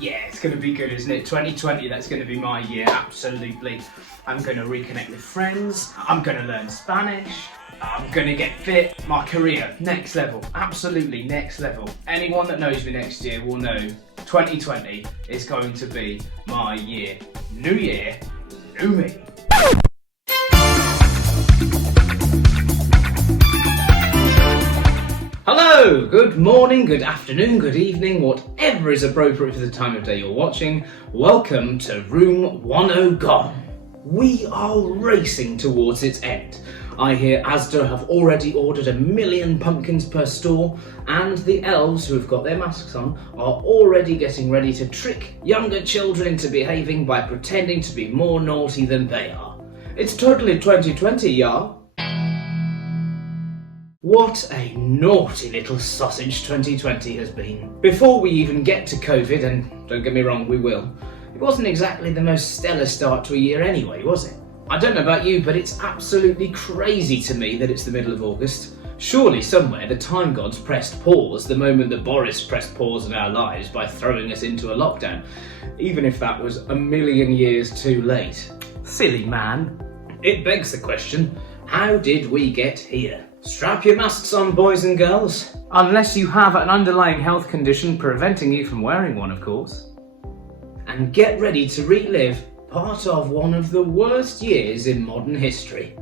Yeah, it's going to be good, isn't it? 2020, that's going to be my year, absolutely. I'm going to reconnect with friends. I'm going to learn Spanish. I'm going to get fit. My career, next level. Absolutely next level. Anyone that knows me next year will know 2020 is going to be my year. New year, new me. Hello, good morning, good afternoon, good evening, whatever is appropriate for the time of day you're watching. Welcome to Room 10 Gone. We are racing towards its end. I hear Asda have already ordered 1 million pumpkins per store, and the elves who have got their masks on are already getting ready to trick younger children into behaving by pretending to be more naughty than they are. It's totally 2020, y'all. What a naughty little sausage 2020 has been. Before we even get to COVID, and don't get me wrong, we will, it wasn't exactly the most stellar start to a year anyway, was it? I don't know about you, but it's absolutely crazy to me that it's the middle of August. Surely somewhere the time gods pressed pause the moment that Boris pressed pause in our lives by throwing us into a lockdown, even if that was 1 million years too late. Silly man. It begs the question, how did we get here? Strap your masks on, boys and girls. Unless you have an underlying health condition preventing you from wearing one, of course. And get ready to relive part of one of the worst years in modern history.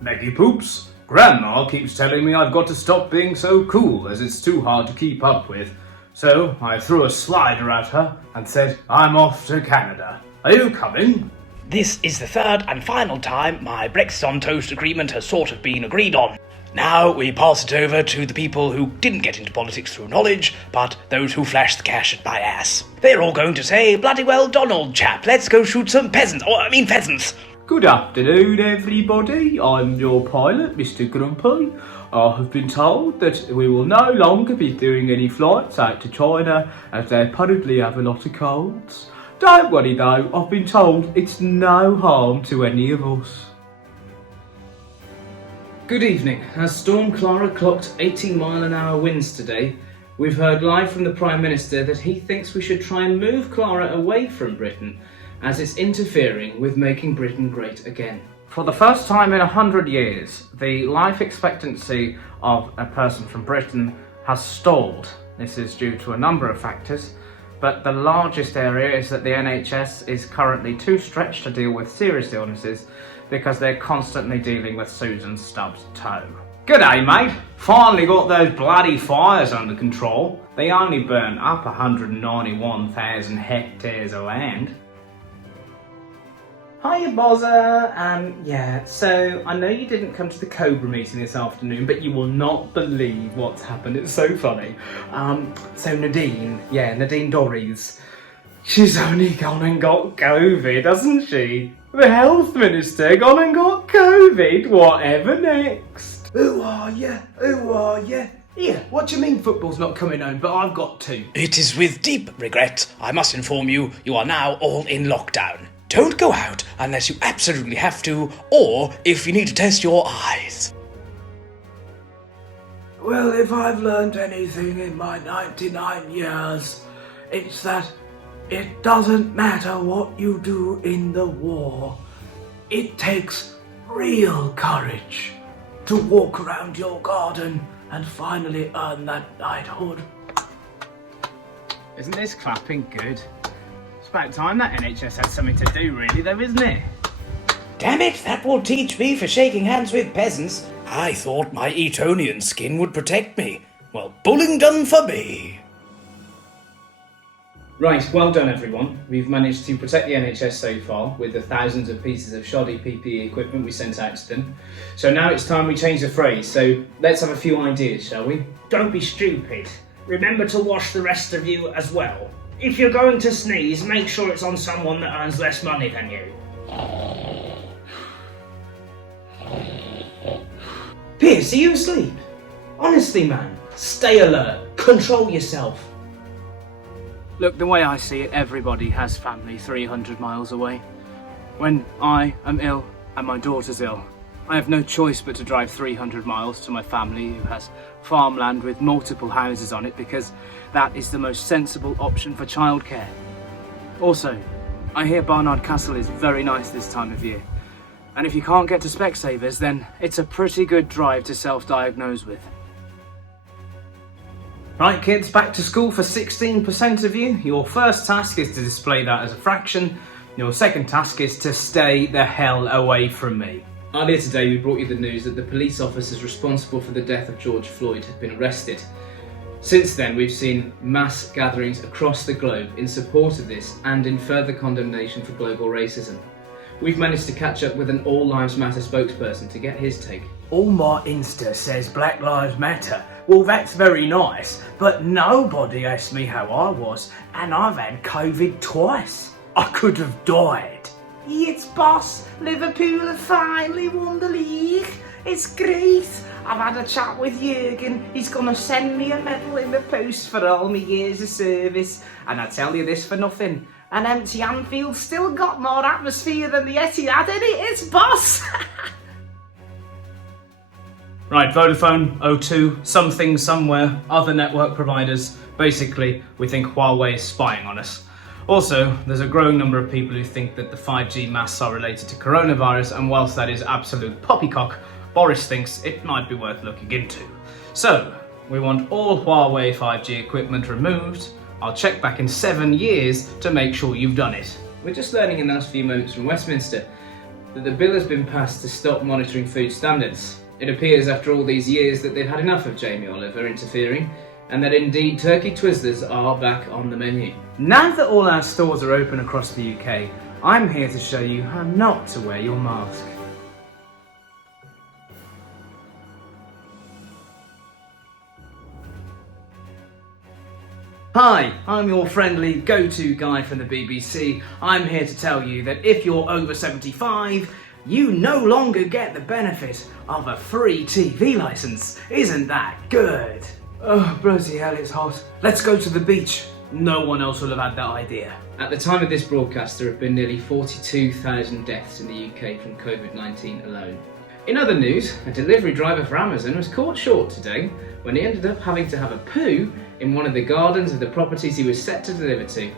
Meggie Poops, Grandma keeps telling me I've got to stop being so cool as it's too hard to keep up with. So I threw a slider at her and said, I'm off to Canada. Are you coming? This is the third and final time my Brexit on Toast agreement has sort of been agreed on. Now we pass it over to the people who didn't get into politics through knowledge, but those who flashed the cash at my ass. They're all going to say, bloody well done, old chap, let's go shoot some pheasants. Good afternoon, everybody. I'm your pilot, Mr. Grumpy. I have been told that we will no longer be doing any flights out to China as they apparently have a lot of colds. Don't worry though, I've been told it's no harm to any of us. Good evening. As Storm Clara clocked 80-mile-an-hour winds today, we've heard live from the Prime Minister that he thinks we should try and move Clara away from Britain, as it's interfering with making Britain great again. For the first time in 100 years, the life expectancy of a person from Britain has stalled. This is due to a number of factors, but the largest area is that the NHS is currently too stretched to deal with serious illnesses because they're constantly dealing with Susan Stubbs' toe. G'day, mate. Finally got those bloody fires under control. They only burnt up 191,000 hectares of land. Hiya, Bozza. So I know you didn't come to the Cobra meeting this afternoon, but you will not believe what's happened. It's so funny. So Nadine Dorries, she's only gone and got COVID, hasn't she? The health minister gone and got COVID. Whatever next? Who are you? Yeah, what do you mean football's not coming home, but I've got to? It is with deep regret I must inform you, you are now all in lockdown. Don't go out unless you absolutely have to, or if you need to test your eyes. Well, if I've learned anything in my 99 years, it's that it doesn't matter what you do in the war. It takes real courage to walk around your garden and finally earn that knighthood. Isn't this clapping good? It's about time that NHS had something to do, really, though, isn't it? Damn it, that will teach me for shaking hands with peasants. I thought my Etonian skin would protect me. Well, bulling done for me. Right, well done everyone. We've managed to protect the NHS so far with the thousands of pieces of shoddy PPE equipment we sent out to them. So now it's time we change the phrase, so let's have a few ideas, shall we? Don't be stupid. Remember to wash the rest of you as well. If you're going to sneeze, make sure it's on someone that earns less money than you. Pierce, are you asleep? Honestly, man, stay alert. Control yourself. Look, the way I see it, everybody has family 300 miles away. When I am ill and my daughter's ill, I have no choice but to drive 300 miles to my family who has farmland with multiple houses on it because that is the most sensible option for childcare. Also, I hear Barnard Castle is very nice this time of year. And if you can't get to Specsavers, then it's a pretty good drive to self-diagnose with. Right kids, back to school for 16% of you. Your first task is to display that as a fraction. Your second task is to stay the hell away from me. Earlier today we brought you the news that the police officers responsible for the death of George Floyd had been arrested. Since then we've seen mass gatherings across the globe in support of this and in further condemnation for global racism. We've managed to catch up with an All Lives Matter spokesperson to get his take. All my Insta says Black Lives Matter. Well, that's very nice, but nobody asked me how I was, and I've had COVID twice. I could have died. It's boss. Liverpool have finally won the league. It's great. I've had a chat with Jurgen. He's gonna send me a medal in the post for all my years of service. And I tell you this for nothing, an empty Anfield's still got more atmosphere than the Etihad in it. It's boss. Right, Vodafone, O2, something, somewhere, other network providers. Basically, we think Huawei is spying on us. Also, there's a growing number of people who think that the 5G masts are related to coronavirus, and whilst that is absolute poppycock, Boris thinks it might be worth looking into. So, we want all Huawei 5G equipment removed. I'll check back in 7 years to make sure you've done it. We're just learning in the last few moments from Westminster that the bill has been passed to stop monitoring food standards. It appears after all these years that they've had enough of Jamie Oliver interfering, and that indeed turkey twizzlers are back on the menu. Now that all our stores are open across the UK, I'm here to show you how not to wear your mask. Hi, I'm your friendly go-to guy from the BBC. I'm here to tell you that if you're over 75, you no longer get the benefit of a free TV licence. Isn't that good? Oh, bloody hell, it's hot. Let's go to the beach. No one else will have had that idea. At the time of this broadcast, there have been nearly 42,000 deaths in the UK from COVID-19 alone. In other news, a delivery driver for Amazon was caught short today when he ended up having to have a poo in one of the gardens of the properties he was set to deliver to.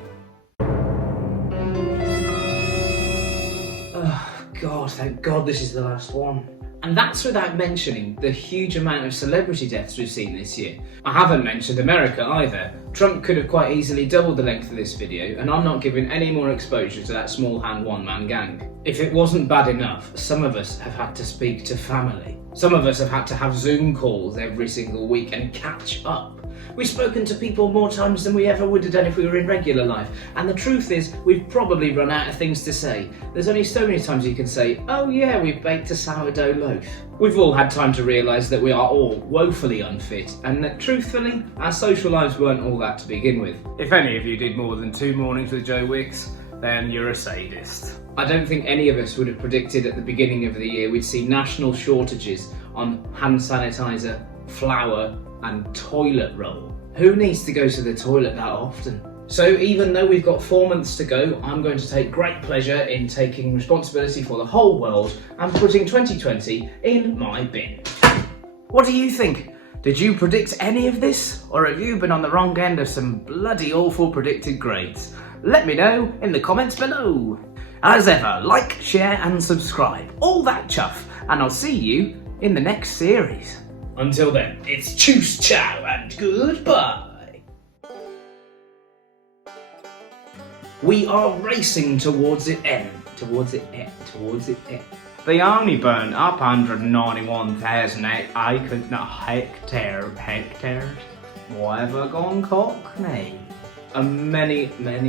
Oh God, thank God this is the last one. And that's without mentioning the huge amount of celebrity deaths we've seen this year. I haven't mentioned America either. Trump could have quite easily doubled the length of this video, and I'm not giving any more exposure to that small hand one-man gang. If it wasn't bad enough, some of us have had to speak to family. Some of us have had to have Zoom calls every single week and catch up. We've spoken to people more times than we ever would have done if we were in regular life. And the truth is, we've probably run out of things to say. There's only so many times you can say, oh yeah, we've baked a sourdough loaf. We've all had time to realise that we are all woefully unfit, and that truthfully, our social lives weren't all that to begin with. If any of you did more than 2 mornings with Joe Wicks, then you're a sadist. I don't think any of us would have predicted at the beginning of the year we'd see national shortages on hand sanitizer, flour, and toilet roll. Who needs to go to the toilet that often? So even though we've got 4 months to go, I'm going to take great pleasure in taking responsibility for the whole world and putting 2020 in my bin. What do you think? Did you predict any of this? Or have you been on the wrong end of some bloody awful predicted grades? Let me know in the comments below. As ever, like, share and subscribe. All that chuff. And I'll see you in the next series. Until then, it's choose, ciao, and goodbye. We are racing towards the end. Towards the end. They only burn up 191,000 acres, not hectares. Whatever gone cockney. And many men.